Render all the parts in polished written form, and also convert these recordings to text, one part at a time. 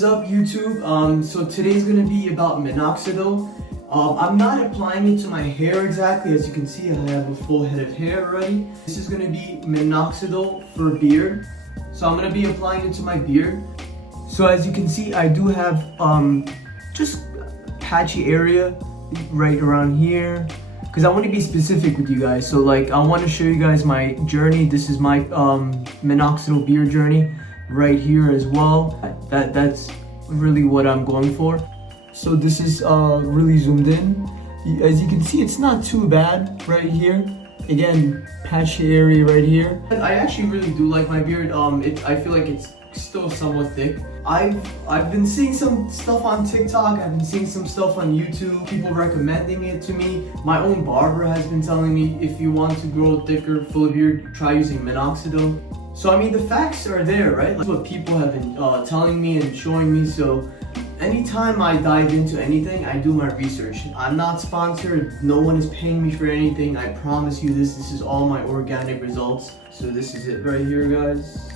is up, YouTube? So today's gonna be about Minoxidil. I'm not applying it to my hair exactly. As you can see, I have a full head of hair already. This is gonna be Minoxidil for beard. So I'm gonna be applying it to my beard. So as you can see, I do have just patchy area right around here, because I want to be specific with you guys. So like, I want to show you guys my journey. This is my Minoxidil beard journey right here as well. That's really what I'm going for. So this is really zoomed in. As you can see, it's not too bad right here. Again, patchy area right here. I actually really do like my beard. I feel like it's still somewhat thick. I've been seeing some stuff on TikTok. I've been seeing some stuff on YouTube. People recommending it to me. My own barber has been telling me, if you want to grow thicker, full beard, try using Minoxidil. So I mean, the facts are there, right? That's what people have been telling me and showing me. So anytime I dive into anything, I do my research. I'm not sponsored. No one is paying me for anything. I promise you this. This is all my organic results. So this is it right here, guys.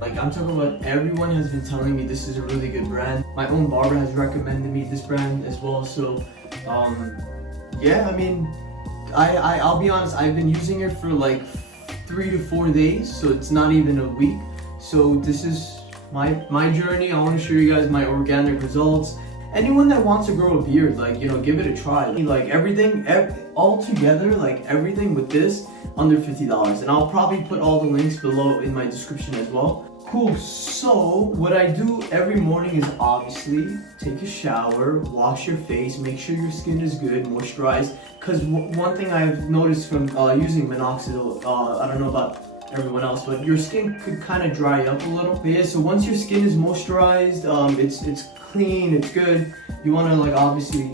Like, I'm talking about, everyone has been telling me this is a really good brand. My own barber has recommended me this brand as well. So yeah, I mean, I'll be honest, I've been using it for like 3 to 4 days, so it's not even a week. So this is my journey. I want to show you guys my organic results. Anyone that wants to grow a beard, like, you know, give it a try. Like everything, all together, like everything with this, under $50. And I'll probably put all the links below in my description as well. Cool, so what I do every morning is obviously take a shower, wash your face, make sure your skin is good, moisturized. Because one thing I've noticed from using Minoxidil, I don't know about everyone else, but your skin could kind of dry up a little. But yeah, so once your skin is moisturized, it's clean, it's good. You want to, like, obviously,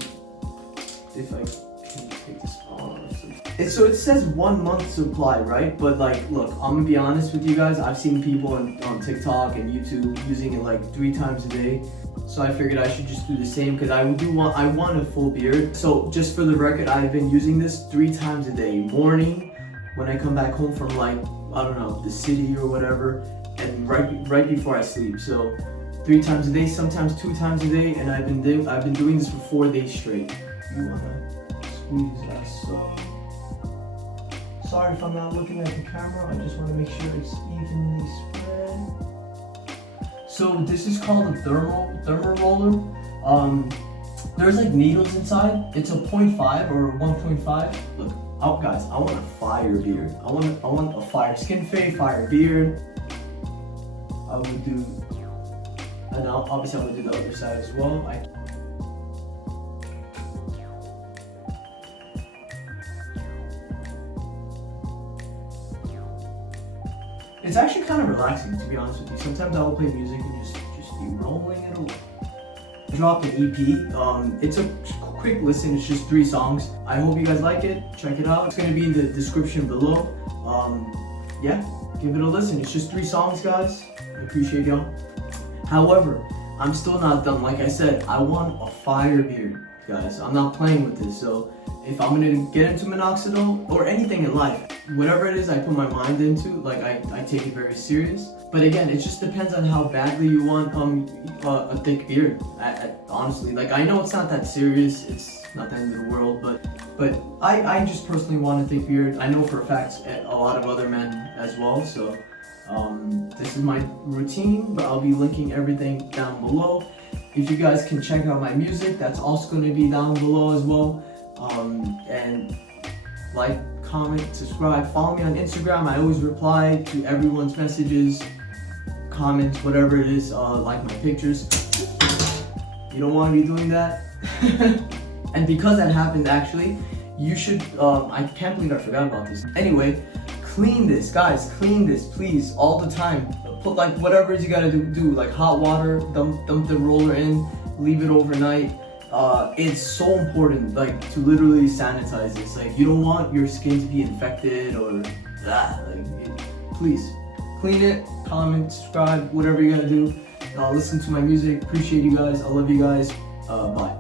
if I can take this off. So it says 1 month supply, right? But like, look, I'm gonna be honest with you guys. I've seen people on TikTok and YouTube using it like 3 times a day. So I figured I should just do the same, because I want a full beard. So just for the record, I've been using this 3 times a day. Morning, when I come back home from, like, I don't know, the city or whatever, and right before I sleep. So 3 times a day, sometimes 2 times a day, and I've been doing this for 4 days straight. You wanna squeeze that so. Sorry if I'm not looking at the camera. I just want to make sure it's evenly spread. So this is called a thermal roller. There's like needles inside. It's a 0.5 or 1.5. Look, oh guys, I want a fire beard. I want a fire skin fade, fire beard. I would do, and obviously I'm gonna do the other side as well. It's actually kind of relaxing, to be honest with you. Sometimes I will play music and just be rolling it away. I dropped an EP. It's a quick listen. It's just 3 songs. I hope you guys like it. Check it out. It's gonna be in the description below. Yeah, give it a listen. It's just 3 songs, guys. I appreciate y'all. However, I'm still not done. Like I said, I want a fire beard, guys. I'm not playing with this. So if I'm gonna get into Minoxidil or anything in life, whatever it is I put my mind into, like, I take it very serious. But again, it just depends on how badly you want a thick beard. Honestly, like, I know it's not that serious, it's not the end of the world, but I just personally want a thick beard. I know for a fact a lot of other men as well. So this is my routine, but I'll be linking everything down below. If you guys can check out my music, that's also going to be down below as well. And like, comment, subscribe, follow me on Instagram. I always reply to everyone's messages, comments, whatever it is, like my pictures. You don't want to be doing that. And because that happened, actually, you should, I can't believe I forgot about this. Anyway, clean this, guys, clean this, please, all the time. Put, like, whatever it is you gotta do, like hot water, dump the roller in, leave it overnight. It's so important, like, to literally sanitize this. Like, you don't want your skin to be infected or please clean it, comment, subscribe, whatever you gotta do. Listen to my music. Appreciate you guys. I love you guys. Bye.